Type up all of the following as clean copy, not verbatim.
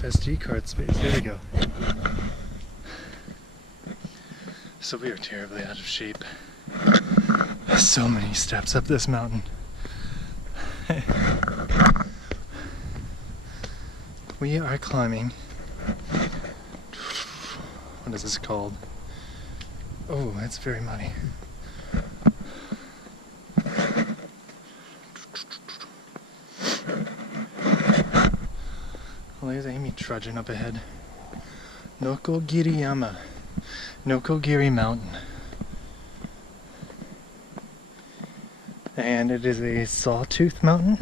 enough SD card space. There we go. So we are terribly out of shape. So many steps up this mountain. We are climbing. What is this called? Oh, it's very muddy. Well, there's Amy trudging up ahead. Nokogiriyama. Nokogiri Mountain. And it is a sawtooth mountain,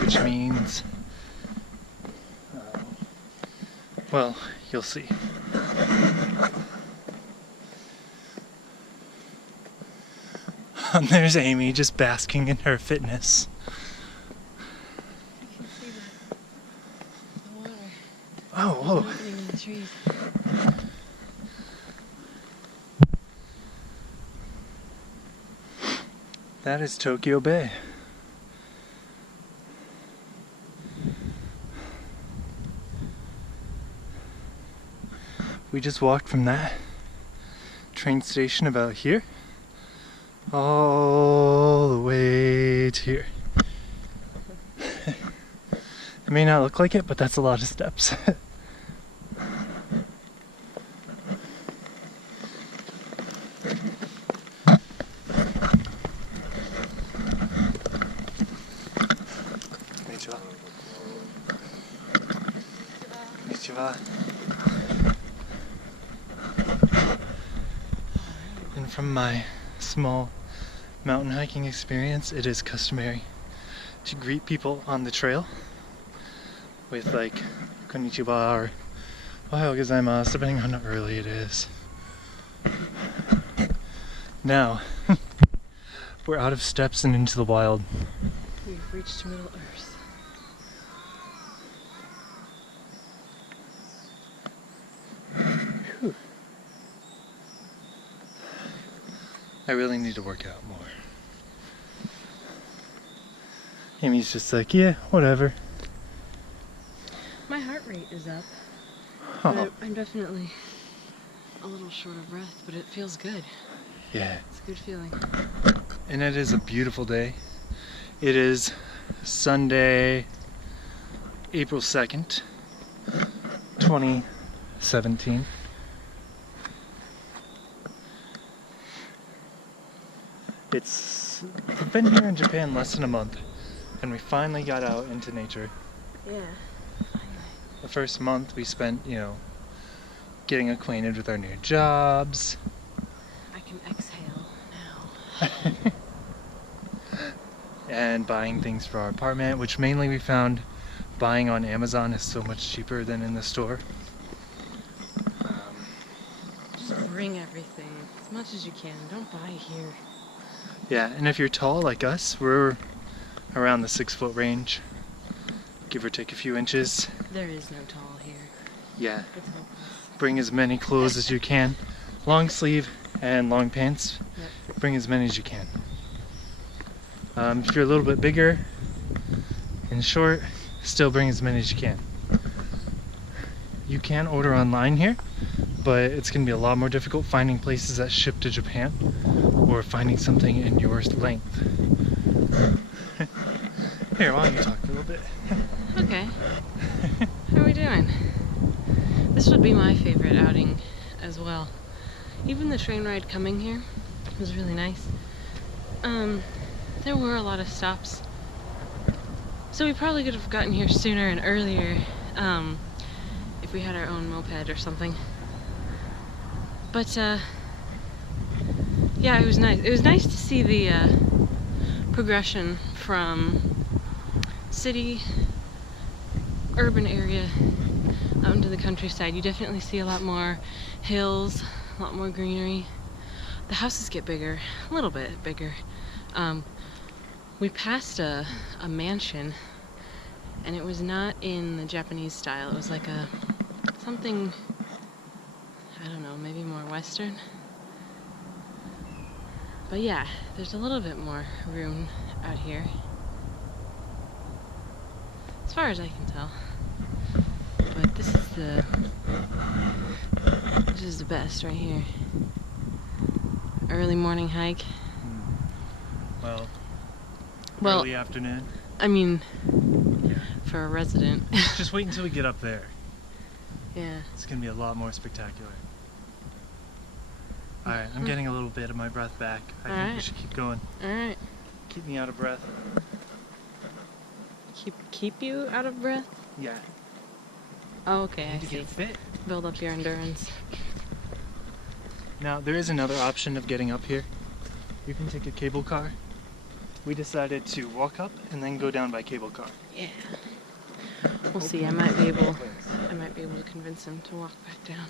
which means, well, you'll see. And there's Amy just basking in her fitness. You can see the water. Oh, whoa. Opening in the trees. That is Tokyo Bay. We just walked from that train station about here all the way to here. It may not look like it, but that's a lot of steps. Konnichiwa. And from my small mountain hiking experience, it is customary to greet people on the trail with like konnichiwa or ohayou gozaimasu, depending on how early it is. Now, we're out of steps and into the wild. We've reached Middle Earth. Whew. I really need to work out more. Amy's just like, yeah, whatever. My heart rate is up. Oh. But I'm definitely a little short of breath, but it feels good. Yeah. It's a good feeling. And it is a beautiful day. It is Sunday, April 2nd, 2017. We've been here in Japan less than a month, and we finally got out into nature. Yeah. The first month we spent, getting acquainted with our new jobs. I can exhale now. And buying things for our apartment, which mainly we found buying on Amazon is so much cheaper than in the store. Just bring everything as much as you can. Don't buy here. Yeah, and if you're tall like us, we're around the 6-foot range, give or take a few inches. There is no tall here. Yeah, It's hopeless. bring as many clothes as you can. Long sleeve and long pants. Yep. Bring as many as you can. If you're a little bit bigger and short, still bring as many as you can. You can order online here, but it's going to be a lot more difficult finding places that ship to Japan or finding something in your length. Here, why don't you talk a little bit? Okay. How are we doing? This would be my favorite outing as well. Even the train ride coming here was really nice. There were a lot of stops. So we probably could have gotten here sooner and earlier if we had our own moped or something. But yeah, it was nice. It was nice to see the progression from city, urban area out into the countryside. You definitely see a lot more hills, a lot more greenery. The houses get bigger, a little bit bigger. We passed a mansion, and it was not in the Japanese style. It was like something, I don't know, maybe more Western. But yeah, there's a little bit more room out here, as far as I can tell. This is the best right here. Early morning hike. Well, early afternoon. I mean, Yeah. for a resident. Just wait until we get up there. Yeah. It's gonna be a lot more spectacular. Alright, I'm getting a little bit of my breath back. I think we Alright. should keep going. Alright. Keep me out of breath. Keep you out of breath? Yeah. Oh, okay, I Need to see. get fit. Build up your endurance. Now, there is another option of getting up here. You can take a cable car. We decided to walk up and then go down by cable car. Yeah. We'll see. I might be able to convince him to walk back down.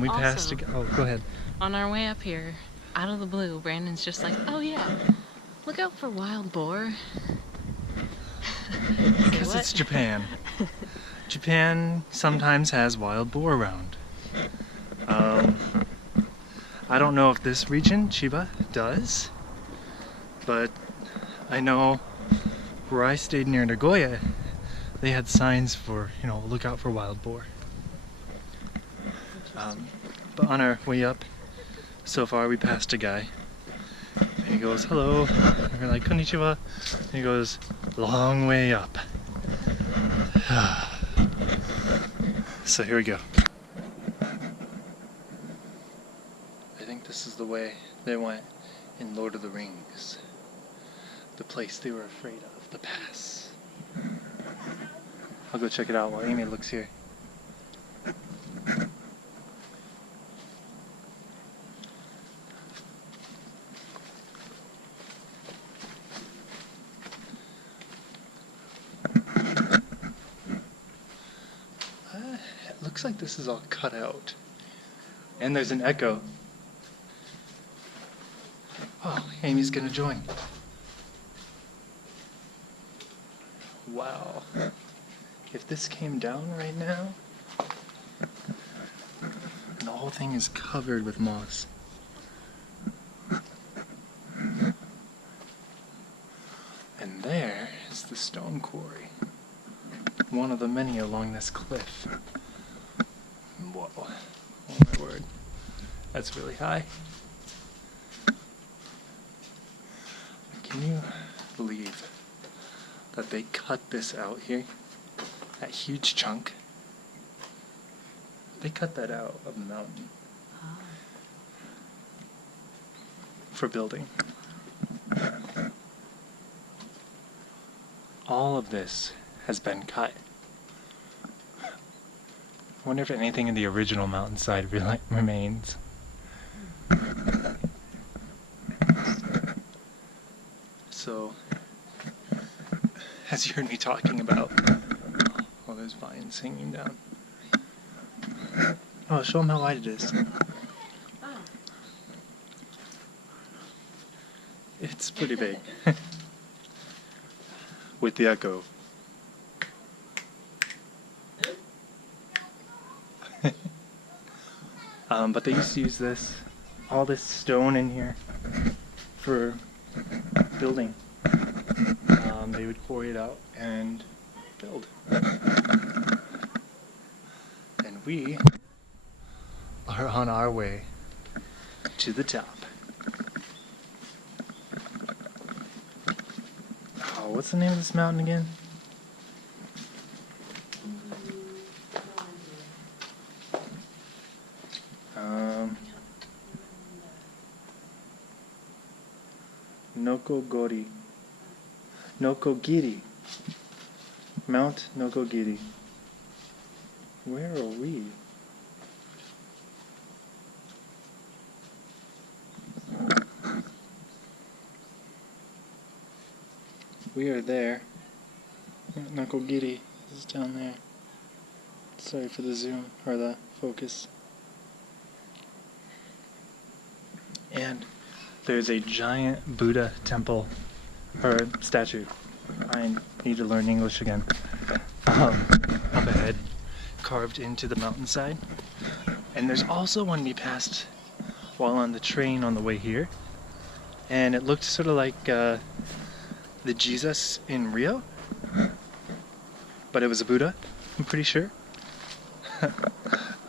We passed Also- oh, go ahead. On our way up here, out of the blue, Brandon's just like, "Oh yeah, look out for wild boar." Because What? it's Japan. Japan sometimes has wild boar around. I don't know if this region, Chiba, does, but I know where I stayed near Nagoya, they had signs for, look out for wild boar. But on our way up, so far we passed a guy, and he goes, "Hello," and we're like, "Konnichiwa," and he goes, "Long way up." So here we go. I think this is the way they went in Lord of the Rings. The place they were afraid of, the pass. I'll go check it out while Amy looks here. It looks like this is all cut out. And there's an echo. Oh, Amy's gonna join. Wow. If this came down right now, and the whole thing is covered with moss. And there is the stone quarry. One of the many along this cliff. Whoa. Oh my word. That's really high. Can you believe that they cut this out here? That huge chunk. They cut that out of the mountain. For building. All of this has been cut. I wonder if anything in the original mountainside remains. So, as you heard me talking about, oh, there's vines hanging down. Oh, show them how wide it is. It's pretty big. With the echo. But they used to use all this stone in here for building. They would quarry it out and build. And we are on our way to the top. Oh, what's the name of this mountain again? Nokogiri. Mount Nokogiri. Where are we? We are there. Mount Nokogiri is down there. Sorry for the zoom, or the focus. And there's a giant Buddha temple, or statue. I need to learn English again. Up ahead, carved into the mountainside. And there's also one we passed while on the train on the way here. And it looked sort of like the Jesus in Rio. but it was a Buddha, I'm pretty sure.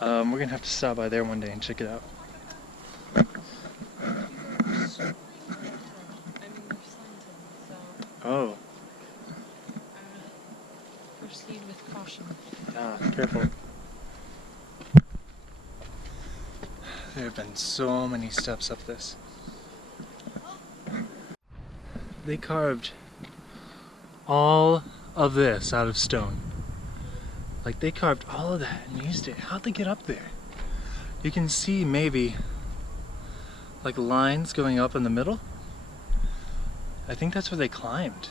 We're gonna have to stop by there one day and check it out. Oh. Proceed with caution. Yeah, careful. There have been so many steps up this. They carved all of this out of stone. Like, they carved all of that and used it. How'd they get up there? You can see maybe like lines going up in the middle. I think that's where they climbed.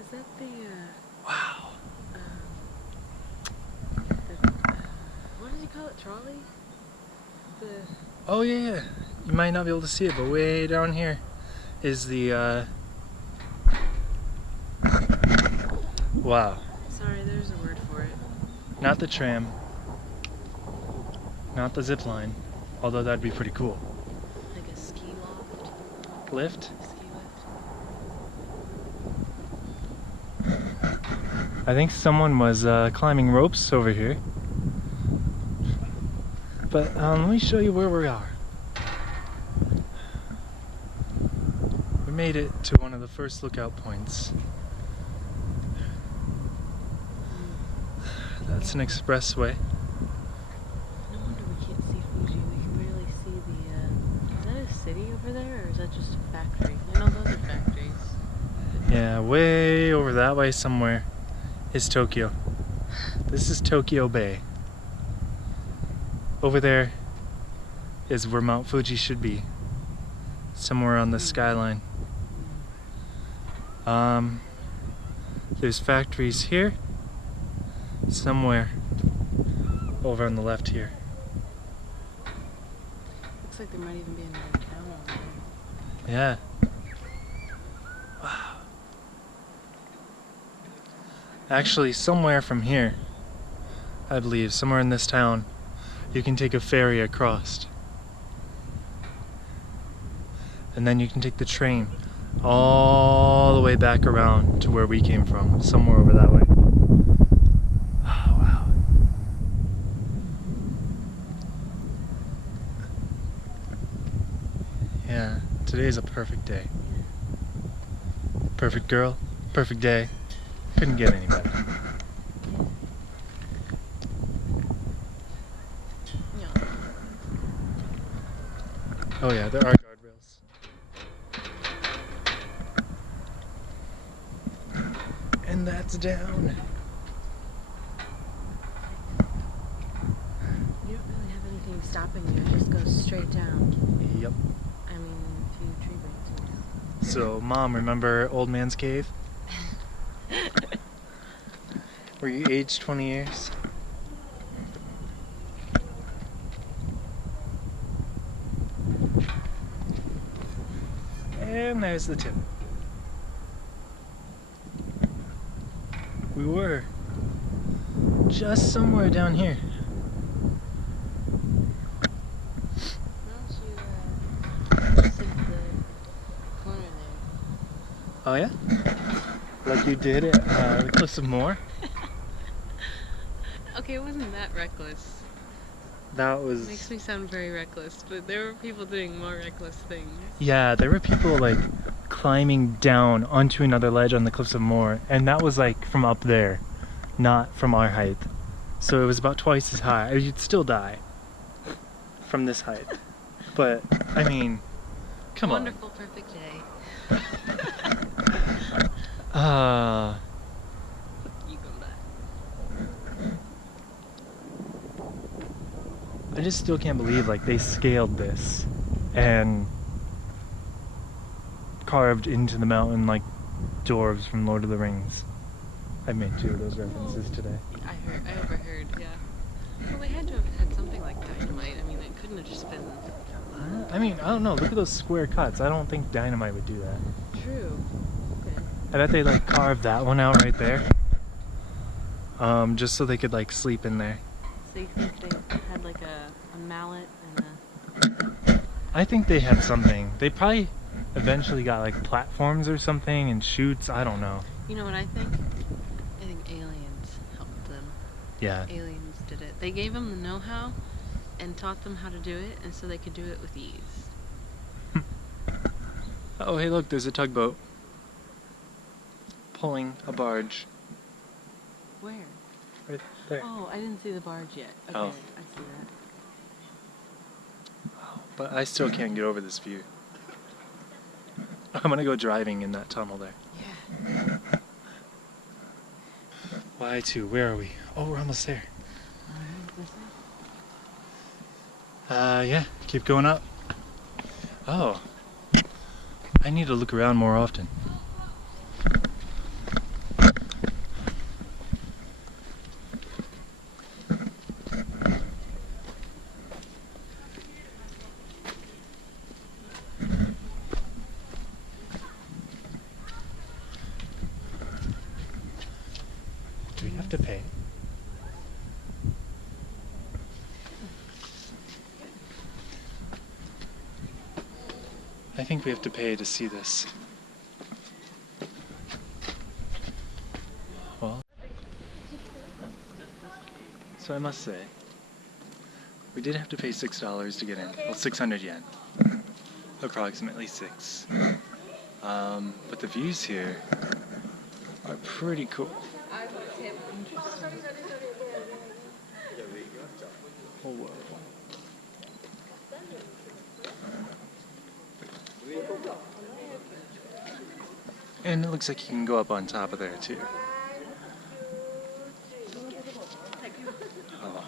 Is that the wow. What did you call it? Trolley? Oh yeah. You might not be able to see it, but way down here is the wow. Sorry, there's a word for it. Not the tram. Not the zip line. Although that'd be pretty cool. Like a ski loft? Lift? Ski lift? I think someone was climbing ropes over here. But let me show you where we are. We made it to one of the first lookout points. That's an expressway. No wonder we can't see Fuji. We can barely see the... is that a city over there, or is that just a factory? I know those are factories. Yeah, way over that way somewhere is Tokyo. This is Tokyo Bay. Over there is where Mount Fuji should be. Somewhere on the skyline. There's factories here. Somewhere over on the left here. Looks like there might even be another town over there. Yeah. Wow. Actually, somewhere from here, I believe, somewhere in this town, you can take a ferry across. And then you can take the train all the way back around to where we came from, somewhere over that way. Oh, wow. Yeah, today's a perfect day. Perfect girl, perfect day. Couldn't get any better. Oh yeah, there are guardrails. And that's down. You don't really have anything stopping you. It just goes straight down. Yep. I mean, a few tree branches. So, Mom, remember Old Man's Cave? Were you aged 20 years? And there's the tip. We were just somewhere down here. Sit the corner there. Oh yeah? Like you did at the Cliffs of Moher? Okay, it wasn't that reckless. That was... It makes me sound very reckless, but there were people doing more reckless things. Yeah, there were people like climbing down onto another ledge on the Cliffs of Moher, and that was like from up there, not from our height. So it was about twice as high. You'd still die from this height. But, I mean, come on. Wonderful, perfect day. You come back. I just still can't believe like they scaled this and carved into the mountain like dwarves from Lord of the Rings. I made 2 of those references today. I overheard, yeah. Well, they had to have had something like dynamite. I mean, it couldn't have just been... I mean, I don't know. Look at those square cuts. I don't think dynamite would do that. True. Okay. I bet they like carved that one out right there. Just so they could like sleep in there. So you think they had like a mallet and a... I think they had something. They probably eventually got like platforms or something and chutes. I don't know. You know what I think? I think aliens helped Yeah. aliens did it. They gave them the know-how and taught them how to do it, and so they could do it with ease. Oh, hey, look, there's a tugboat pulling a barge. Where? Right there. Oh, I didn't see the barge yet. Okay, Oh. I see that. But I still can't get over this view. I'm gonna go driving in that tunnel there. Yeah. Y2, where are we? Oh, we're almost there. This way? Yeah, keep going up. Oh, I need to look around more often. Do we have to pay? I think we have to pay to see this. Well, so I must say, we did have to pay $6 to get in. Well, 600 yen. Approximately 6. But the views here are pretty cool. Oh, whoa. And it looks like you can go up on top of there too. Oh.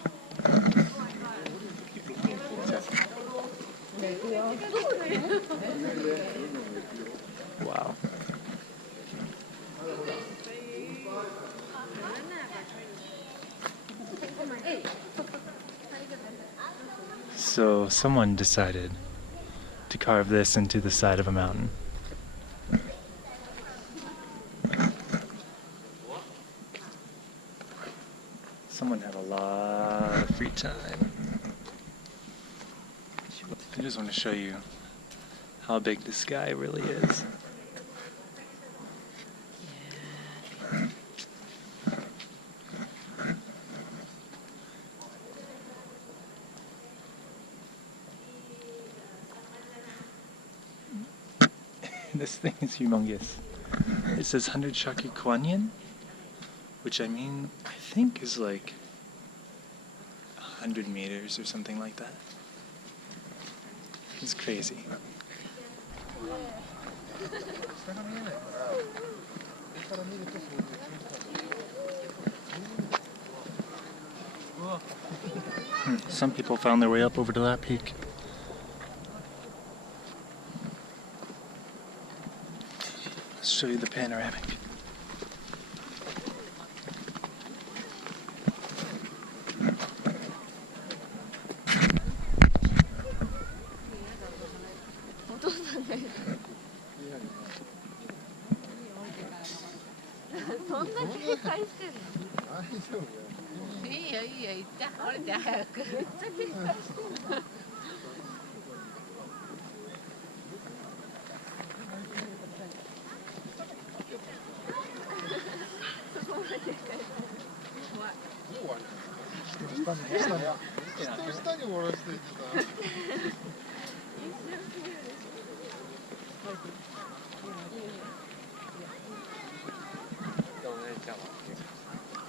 Wow. So someone decided to carve this into the side of a mountain. Someone had a lot of free time. I just want to show you how big the sky really is. This thing is humongous. It says 100 Shakyuan, which I think is like 100 meters or something like that. It's crazy. Some people found their way up over to that peak. Let's show you the panoramic.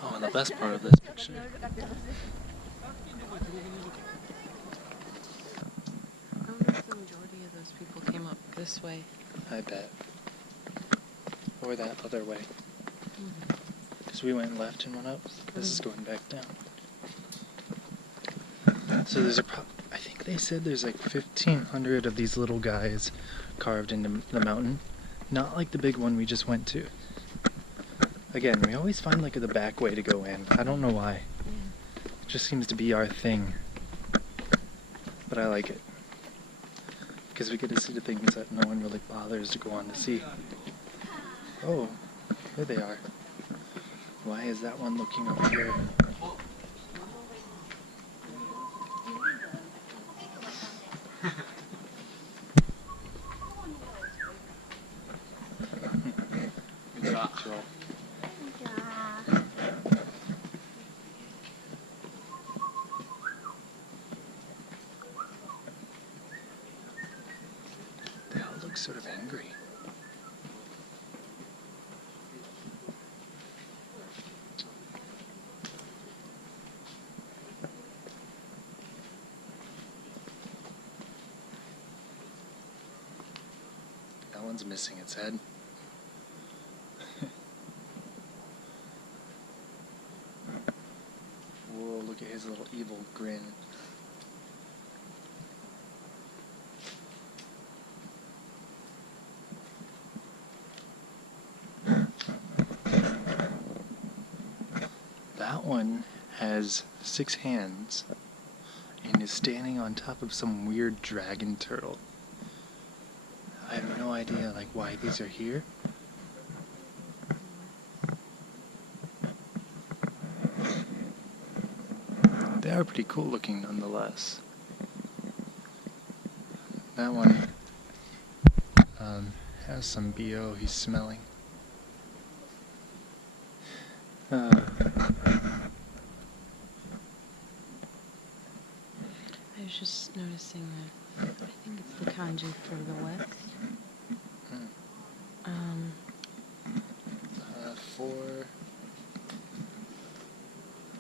Oh, and the best part of this picture. I wonder if the majority of those people came up this way. I bet. Or that other way. Because we went left and went up. This is going back down. So there's I think they said there's like 1,500 of these little guys carved into the mountain. Not like the big one we just went to. Again, we always find like the back way to go in. I don't know why. It just seems to be our thing. But I like it. Because we get to see the things that no one really bothers to go on to see. Oh, there they are. Why is that one looking over here? one's missing its head. Whoa, look at his little evil grin. That one has 6 hands and is standing on top of some weird dragon turtle. I have no idea like why these are here. They are pretty cool looking nonetheless. That one has some BO he's smelling. I was just noticing that I think it's the kanji for the west. For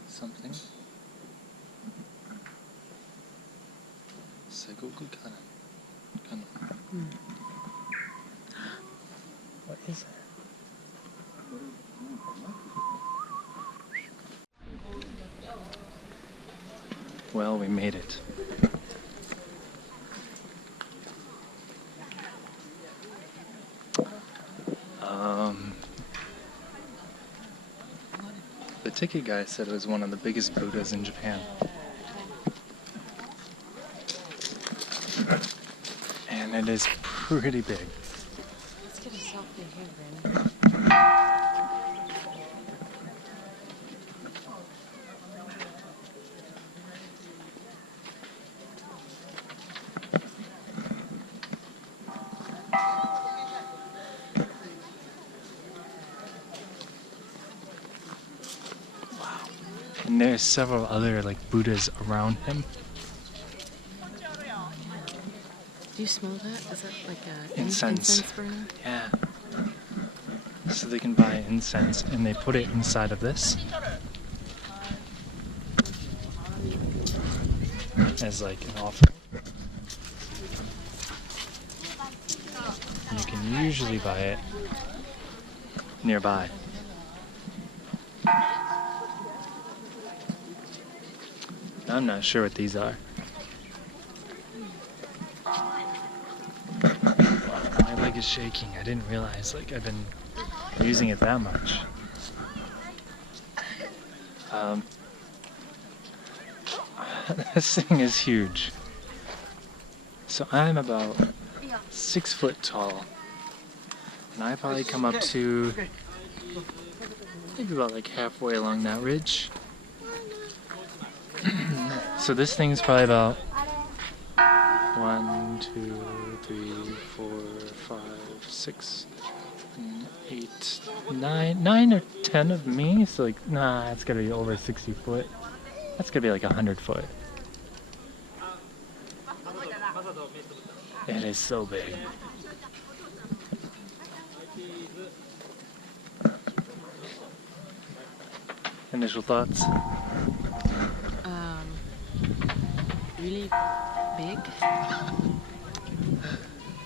something. Segoku kana. What is that? Well, we made it. The ticket guy said it was one of the biggest Buddhas in Japan. And it is pretty big. Let's get a selfie here, Brandon. And there's several other like Buddhas around him. Do you smell that? Is that like a Incense burner? Yeah. So they can buy incense and they put it inside of this as like an offering. You can usually buy it nearby. I'm not sure what these are. My leg is shaking. I didn't realize like I've been using it that much. This thing is huge. So I'm about 6 foot tall. And I probably come up to maybe about like halfway along that ridge. So this thing's probably about 1, 2, 3, 4, 5, 6, 8, 9 or 10 of me. So like, nah, it's gotta be over 60 foot. That's gonna be like 100 foot. It is so big. Initial thoughts? Really big?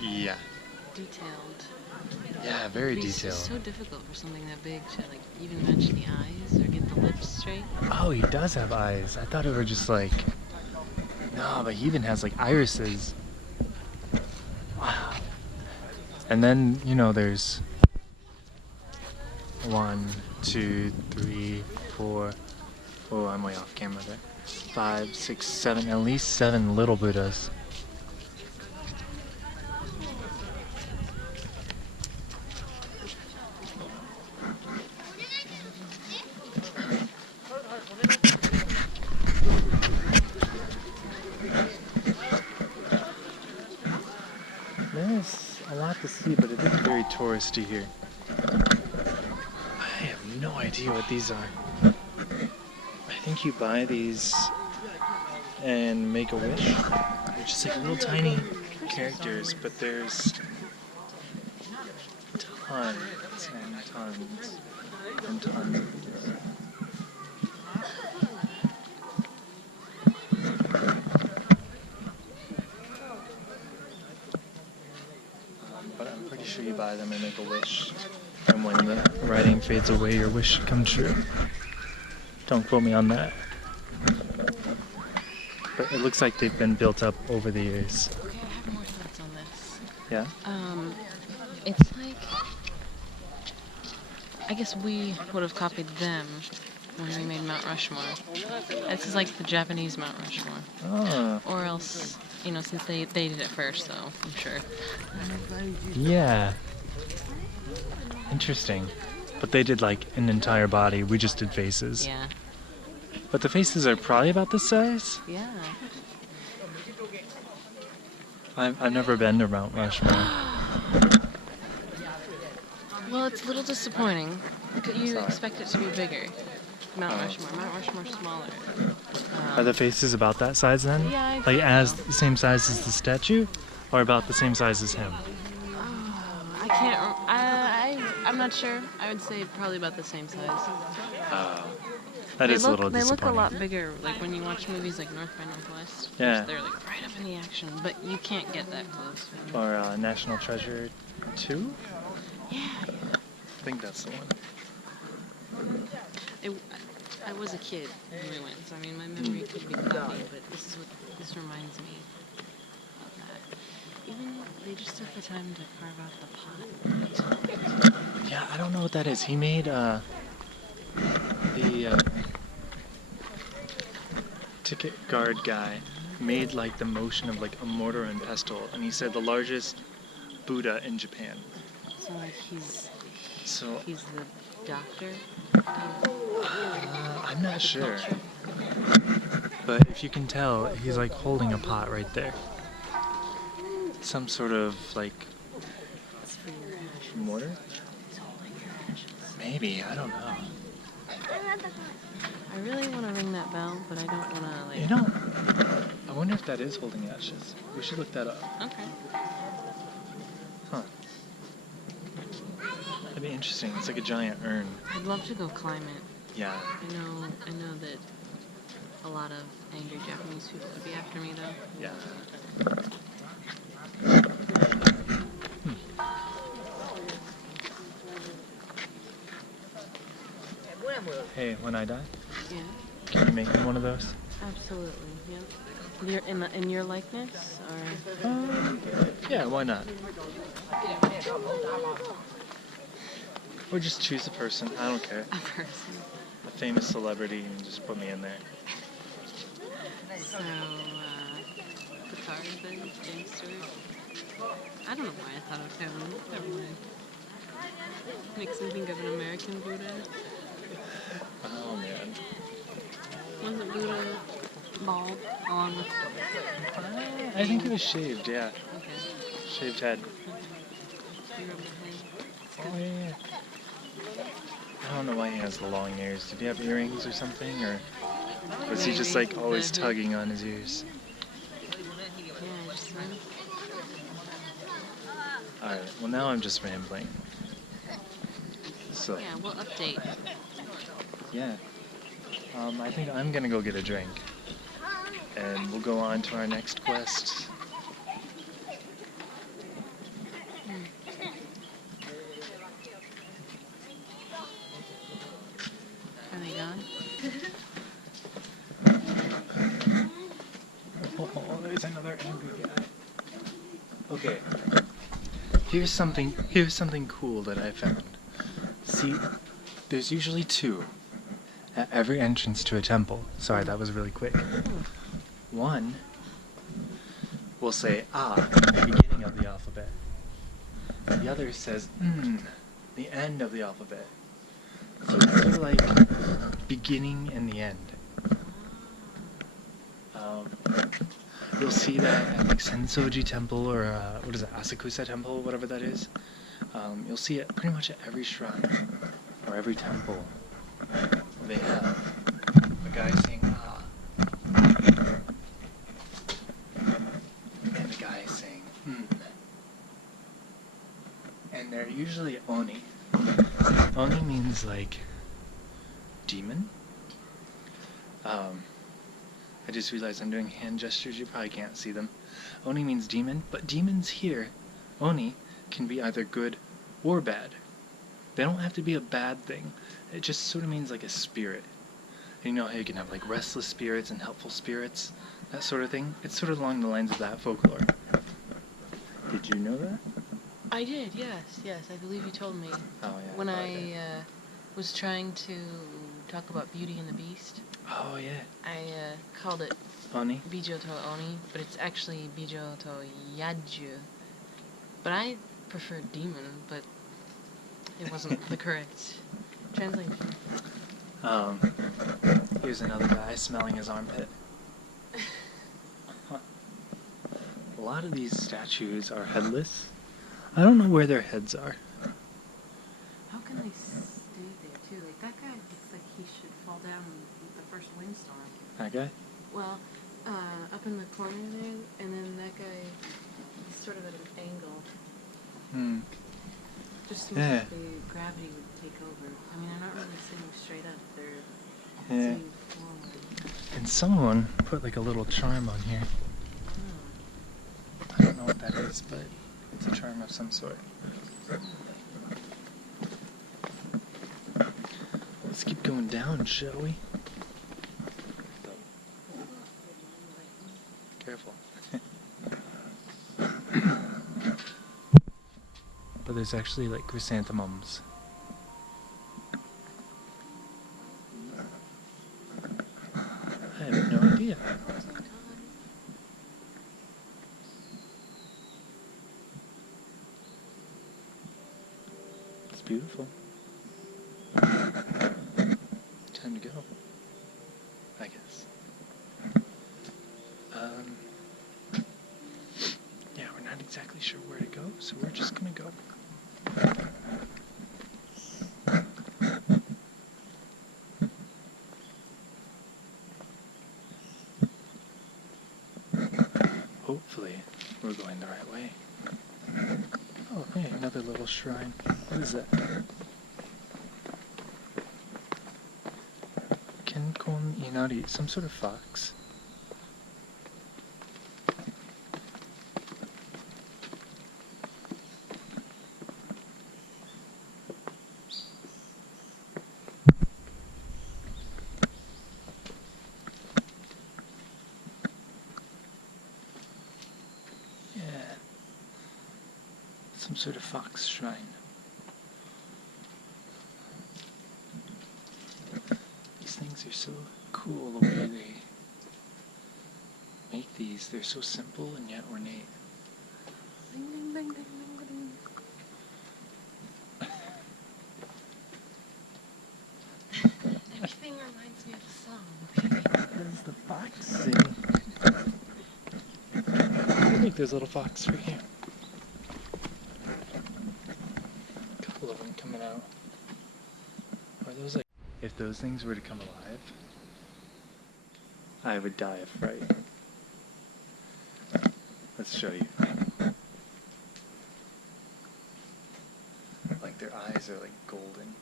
Yeah. Detailed. Yeah, very It's detailed. so difficult for something that big to like even match the eyes or get the lips straight. Oh, he does have eyes. I thought it were just like... No, but he even has like irises. Wow. And then, you know, there's 1, 2, 3, 4... Oh, I'm way off camera there. 5, 6, 7, at least 7 little Buddhas. There's a lot to see, but it is very touristy here. I have no idea what these are. I think you buy these and make a wish. They're just like little tiny characters, but there's tons and tons and tons. But I'm pretty sure you fades away, your wish should come true. Don't quote me on that. But it looks like they've been built up over the years. Okay, I have more thoughts on this. Yeah? It's like, I guess we would have copied them when we made Mount Rushmore. This is like the Japanese Mount Rushmore. Oh. Or else, you know, since they did it first, so I'm sure. Yeah. Interesting. But they did like an entire body, we just did faces. Yeah. But the faces are probably about this size? Yeah. I've never been to Mount Rushmore. Well, it's a little disappointing. You expect it to be bigger. Mount Rushmore. Mount Rushmore's smaller. Are the faces about that size then? Yeah, I like think as so. the same size as the statue? Or about the same size as him? I can't. I'm not sure. I would say probably about the same size. That is a little They look disappointing. a lot bigger, like when you watch movies like North by Northwest. Yeah. They're like right up in the action, but you can't get that close. Or National Treasure 2? Yeah. I think that's the one. I was a kid when we went, so I mean my memory could be cloudy, but this reminds me of that. Even they just took the time to carve out the pot. Yeah, I don't know what that is. He made the ticket guard guy made like the motion of like a mortar and pestle, and he said the largest Buddha in Japan. So like he's the doctor. I'm not sure, culture. but if you can tell, he's like holding a pot right there. Some sort of like It's for your ashes. mortar? He's holding your ashes. Maybe, I don't know. I really want to ring that bell, but I don't want to like. You know, I wonder if that is holding ashes. We should look that up. Okay. Huh. That'd be interesting. It's like a giant urn. I'd love to go climb it. Yeah. I know that a lot of angry Japanese people would be after me though. Yeah. Hey, when I die, Yeah. can you make me one of those? Absolutely. Yep. In your likeness, or Yeah, why not? Or just choose a person. I don't care. a person. A famous celebrity and just put me in there. So the card then, James Stewart. I don't know why I thought of him. Never mind. Makes me think of an American Buddha. Oh man. Wasn't Buddha bald along with? I think he was shaved, yeah. Okay. Shaved head. You rubbed the head. Oh yeah. I don't know why he has the long ears. Did he have earrings or something, or was he just like always tugging on his ears? Yeah, just Alright, well now I'm just rambling. So, yeah. We'll update. yeah. I think I'm gonna go get a drink. And we'll go on to our next quest. Are they gone? Oh, there's another angry guy. Okay. Here's something cool that I found. See, there's usually two at every entrance to a temple. Sorry, that was really quick. One will say at the beginning of the alphabet. The other says the end of the alphabet. So it's sort of like beginning and the end. You'll see that at like Sensoji Temple or what is it, Asakusa Temple, whatever that is. You'll see it pretty much at every shrine or every temple. They have a guy saying and a guy saying and they're usually oni. Oni means like demon. I just realized I'm doing hand gestures, you probably can't see them. Oni means demon, but demons here, oni, can be either good or bad. They don't have to be a bad thing. It just sort of means like a spirit. You know how you can have like restless spirits and helpful spirits, that sort of thing? It's sort of along the lines of that folklore. Did you know that? I did, yes, I believe you told me. Oh yeah. When I was trying to talk about Beauty and the Beast. Oh yeah. I called it Oni? Bijo to Oni, but it's actually Bijo to Yaju. But I preferred demon, but it wasn't the correct translation. Here's another guy smelling his armpit. Huh. A lot of these statues are headless. I don't know where their heads are. How can they stay there, too? Like, that guy looks like he should fall down with the first windstorm. That guy? Well, up in the corner there, and then that guy, he's sort of at an angle. Just seems like the gravity would take over. I mean, they're not really sitting straight up. They're sitting forward. And someone put like a little charm on here. I don't know what that is, but it's a charm of some sort. Let's keep going down, shall we? Careful. But there's actually like chrysanthemums. I have no idea. It's beautiful. Time to go, I guess. Yeah, we're not exactly sure where to go, so we're just gonna go. Hopefully, we're going the right way. Oh, hey, another little shrine. What is that? Kenkon Inari, some sort of fox. Some sort of fox shrine. These things are so cool the way they make these. They're so simple and yet ornate. Ding, ding, ding, ding, ding, ding. Everything reminds me of a song. That's the fox singing. I think there's a little fox right here. Of them coming out. Are those like... If those things were to come alive, I would die of fright. Let's show you. Like their eyes are like golden.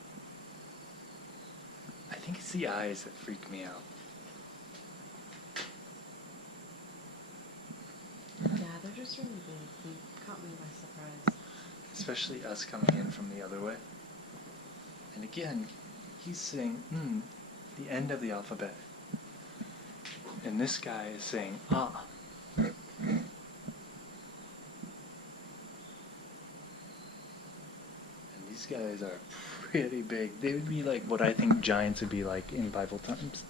I think it's the eyes that freak me out. Yeah, they're just really big. They caught me by surprise. Especially us coming in from the other way. And again, he's saying, the end of the alphabet. And this guy is saying, ah. And these guys are pretty big. They would be like what I think giants would be like in Bible times.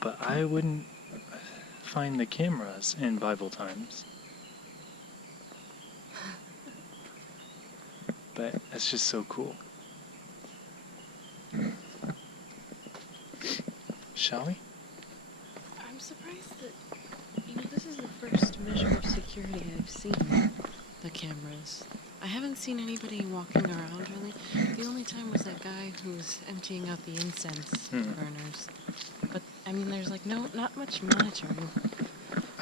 But I wouldn't find the cameras in Bible times. But it's just so cool. Shall we? I'm surprised that, this is the first measure of security I've seen, the cameras. I haven't seen anybody walking around, really. The only time was that guy who was emptying out the incense burners. But, I mean, there's, like, not much monitoring.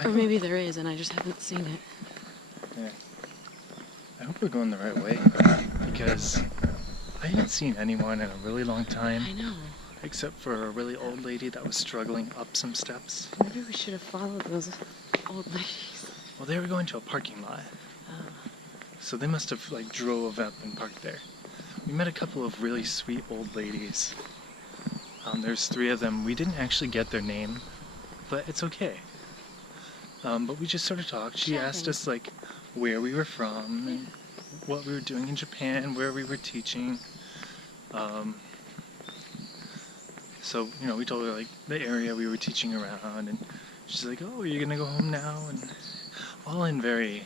Or maybe there is, and I just haven't seen it. Yeah. I hope we're going the right way, because I haven't seen anyone in a really long time. I know. Except for a really old lady that was struggling up some steps. Maybe we should have followed those old ladies. Well, they were going to a parking lot. So they must have like drove up and parked there. We met a couple of really sweet old ladies. There's 3 of them. We didn't actually get their name, but it's okay. But we just sort of talked. She asked us like where we were from and what we were doing in Japan, where we were teaching. So, you know, we told her like the area we were teaching around, and she's like, oh, you're gonna go home now? And all in very,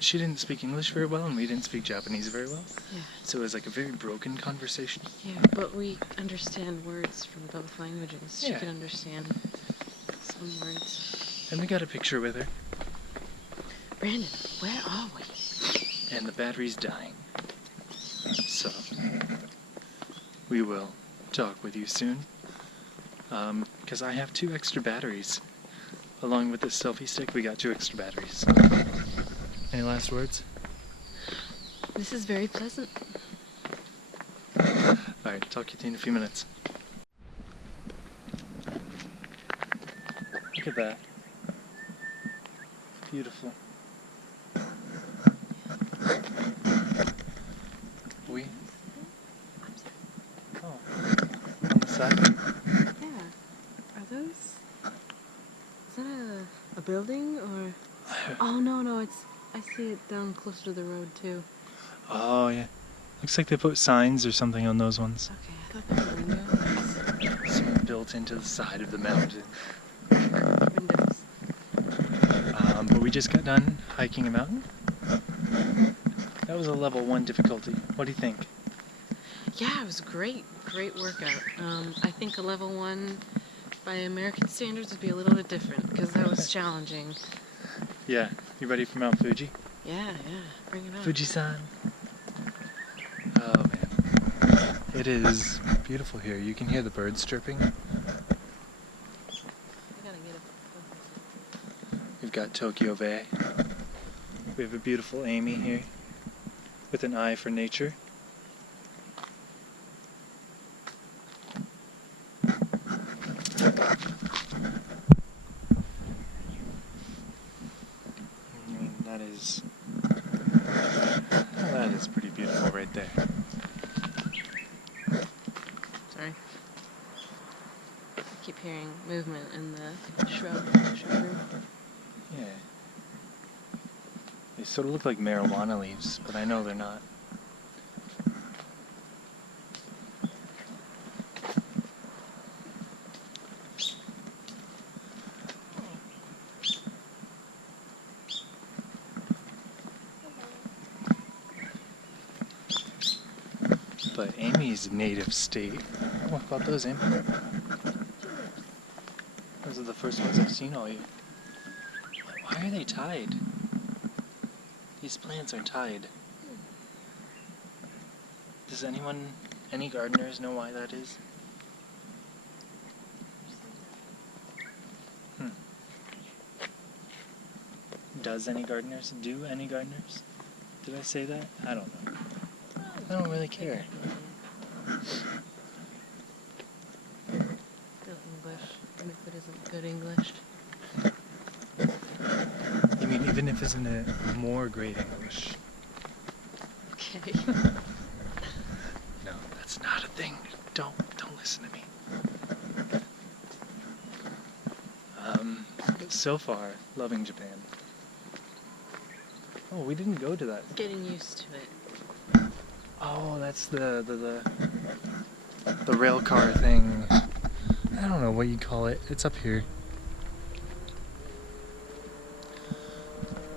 she didn't speak English very well, and we didn't speak Japanese very well. Yeah. So it was like a very broken conversation. Yeah, but we understand words from both languages. She Yeah. can understand some words. And we got a picture with her, Brandon, where are we? and the battery's dying. So, we will talk with you soon. Because I have 2 extra batteries. Along with this selfie stick, we got 2 extra batteries. Any last words? This is very pleasant. Alright, talk to you in a few minutes. Look at that. Beautiful. We? Oh, on the side? Yeah. Are those... Is that a building or... Oh, no, it's... I see it down closer to the road, too. Oh, yeah. Looks like they put signs or something on those ones. Okay, I thought they were windows. Some built into the side of the mountain. Windows. But we just got done hiking a mountain. That was a level 1 difficulty. What do you think? Yeah, it was great. Great workout. I think a level 1 by American standards would be a little bit different because that was challenging. Yeah, you ready for Mount Fuji? Yeah, bring it on. Fuji-san. Oh man, it is beautiful here. You can hear the birds chirping. I gotta get up. We've got Tokyo Bay. We have a beautiful Amy here with an eye for nature. I mean, that is pretty beautiful right there. Sorry. Keep hearing movement in the shrubbery. Yeah. They sort of look like marijuana leaves, but I know they're not. But Amy's native state. What about those, Amy? Those are the first ones I've seen all year. Why are they tied? These plants are tied. Does any gardeners know why that is? Does any gardeners? Do any gardeners? Did I say that? I don't know. I don't really care. Still English, even if it isn't good English. You mean even if it's in a more great English? Okay. No, that's not a thing. Don't listen to me. But so far, loving Japan. Oh, we didn't go to that. Getting used to it. Oh, that's the rail car thing. I don't know what you call it. It's up here.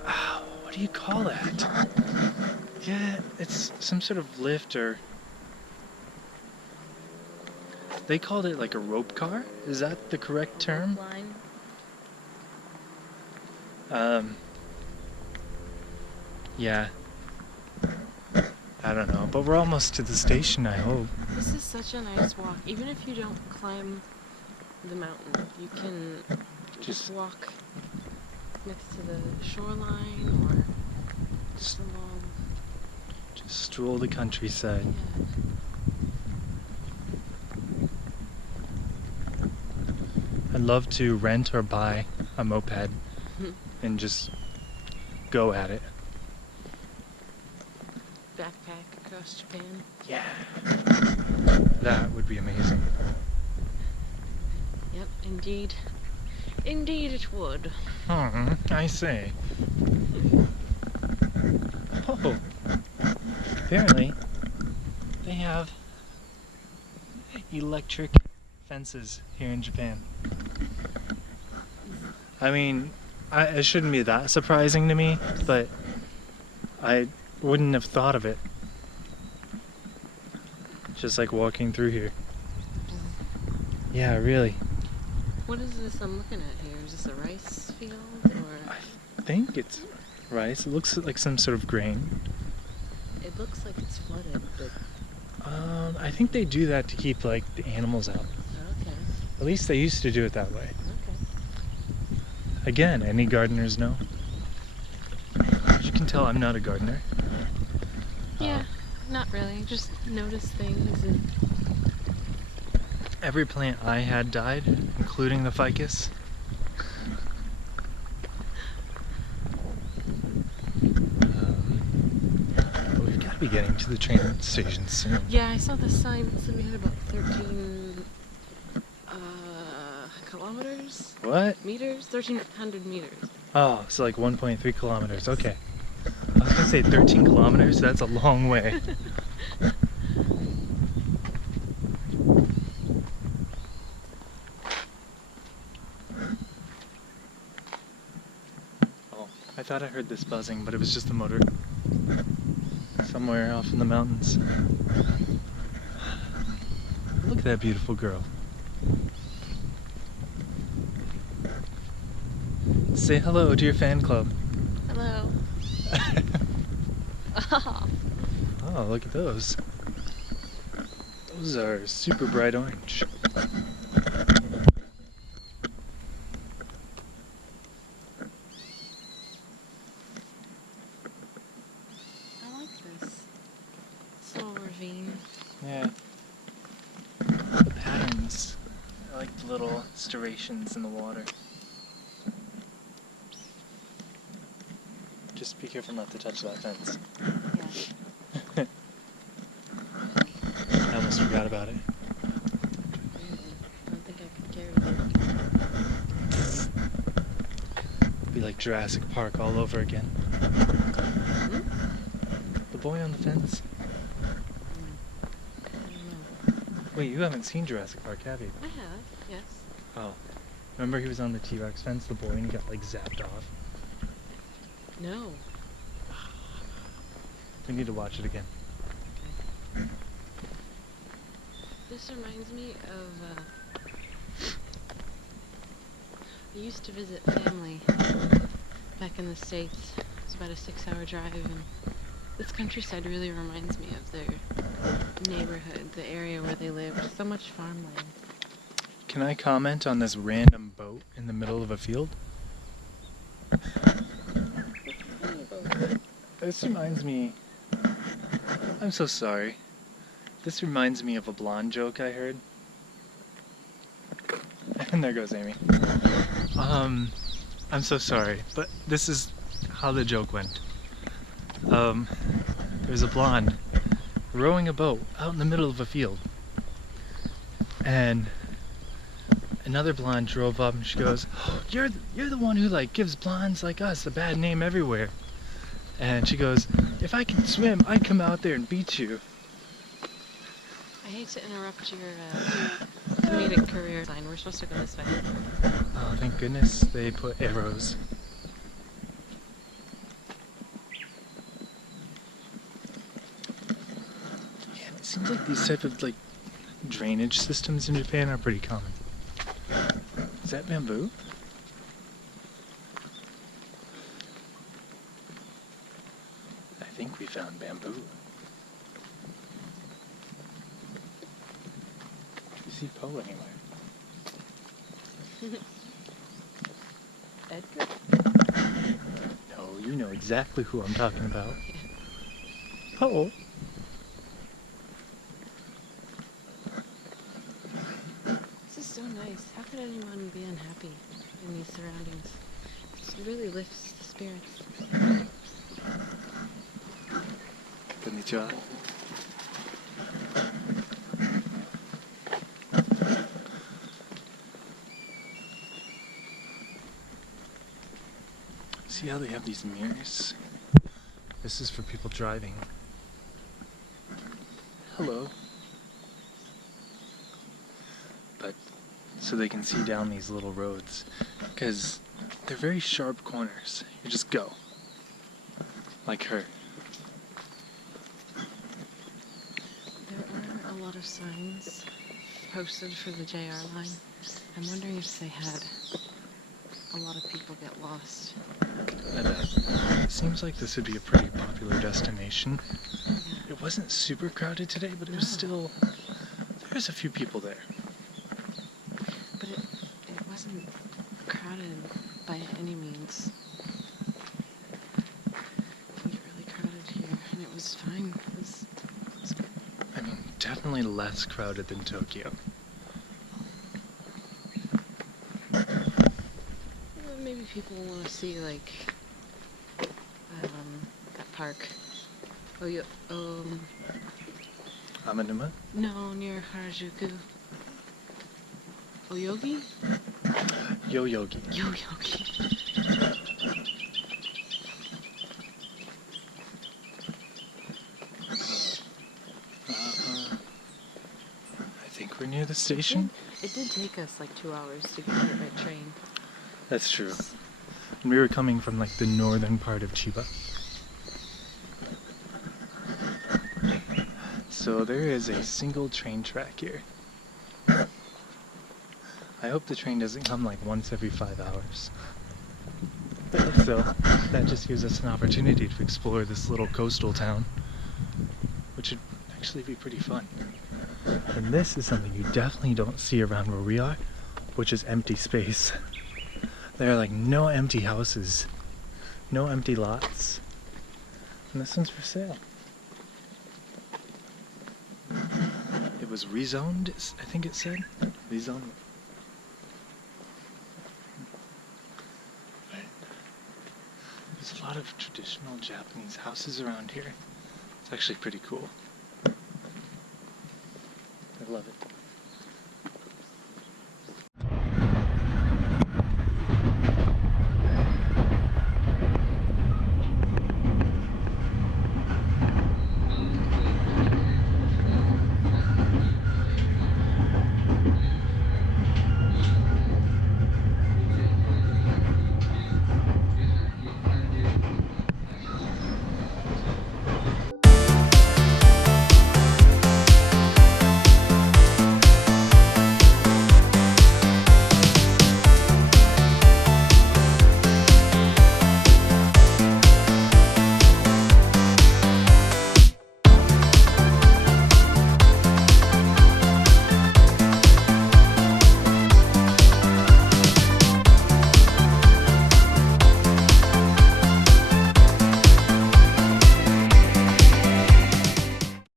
Oh, what do you call that? Yeah, it's some sort of lift or... They called it like a rope car? Is that the correct term? Line. Yeah. I don't know, but we're almost to the station, I hope. This is such a nice walk. Even if you don't climb the mountain, you can just walk next to the shoreline or just along. Just stroll the countryside. Yeah. I'd love to rent or buy a moped and just go at it. across Japan. Yeah. That would be amazing. Yep, indeed. Indeed it would. I say. Oh, apparently they have electric fences here in Japan. I mean, it shouldn't be that surprising to me, but I wouldn't have thought of it. Just like walking through here. Yeah, really. What is this I'm looking at here? Is this a rice field or? I think it's rice. It looks like some sort of grain. It looks like it's flooded, but. I think they do that to keep like the animals out. Okay. At least they used to do it that way. Okay. Again, any gardeners know? As you can tell, I'm not a gardener. Yeah, not really. Just notice things and. Every plant I had died, including the ficus. But we've got to be getting to the train station soon. Yeah, I saw the sign that said we had about 13 kilometers? What? Meters? 1,300 meters. Oh, so like 1.3 kilometers. Okay. I was gonna say 13 kilometers. That's a long way. Oh, I thought I heard this buzzing, but it was just the motor. Somewhere off in the mountains. Look at that beautiful girl. Say hello to your fan club. Hello. Oh, look at those. Those are super bright orange. I like this. This little ravine. Yeah. The patterns. I like the little striations in the water. Just be careful not to touch that fence. Yeah. I almost forgot about it. I don't think I could carry it. Be like Jurassic Park all over again. The boy on the fence. I don't know. Wait, you haven't seen Jurassic Park, have you? I have, yes. Oh. Remember he was on the T-Rex fence, the boy, and he got like zapped off? No. We need to watch it again. Okay. This reminds me of, I used to visit family back in the States. It was about a 6-hour drive, and this countryside really reminds me of their neighborhood, the area where they lived. So much farmland. Can I comment on this random boat in the middle of a field? This reminds me... I'm so sorry. This reminds me of a blonde joke I heard. And there goes Amy. I'm so sorry, but this is how the joke went. There's a blonde rowing a boat out in the middle of a field. And another blonde drove up and she goes, "Oh, you're the one who like gives blondes like us a bad name everywhere." And she goes, "If I could swim, I'd come out there and beat you." I hate to interrupt your comedic career line. We're supposed to go this way. Oh, thank goodness they put arrows. Yeah, it seems like these type of like drainage systems in Japan are pretty common. Is that bamboo? I think we found bamboo. Do you see Poe anywhere? Edgar? No, you know exactly who I'm talking about. Poe? This is so nice. How could anyone be unhappy in these surroundings? It really lifts the spirits. Can Konnichiwa. See how they have these mirrors? This is for people driving. Hello. But so they can see down these little roads, because they're very sharp corners. You just go. Like her. There are a lot of signs posted for the JR line. I'm wondering if they had a lot of people get lost. It seems like this would be a pretty popular destination. Yeah. It wasn't super crowded today, but it was still... There's a few people there. But it wasn't crowded by any means. It was really crowded here, and it was fine. It was good. I mean, definitely less crowded than Tokyo. Maybe people want to see, like, that park. Amanuma? No, near Harajuku. Oyogi? Yoyogi. Yoyogi. I think we're near the station. It did take us like 2 hours to get here by train. That's true. And we were coming from like the northern part of Chiba. So there is a single train track here. I hope the train doesn't come like once every 5 hours. So that just gives us an opportunity to explore this little coastal town, which would actually be pretty fun. And this is something you definitely don't see around where we are, which is empty space. There are like no empty houses, no empty lots, and this one's for sale. It was rezoned, I think it said. Rezoned. There's a lot of traditional Japanese houses around here. It's actually pretty cool. I love it.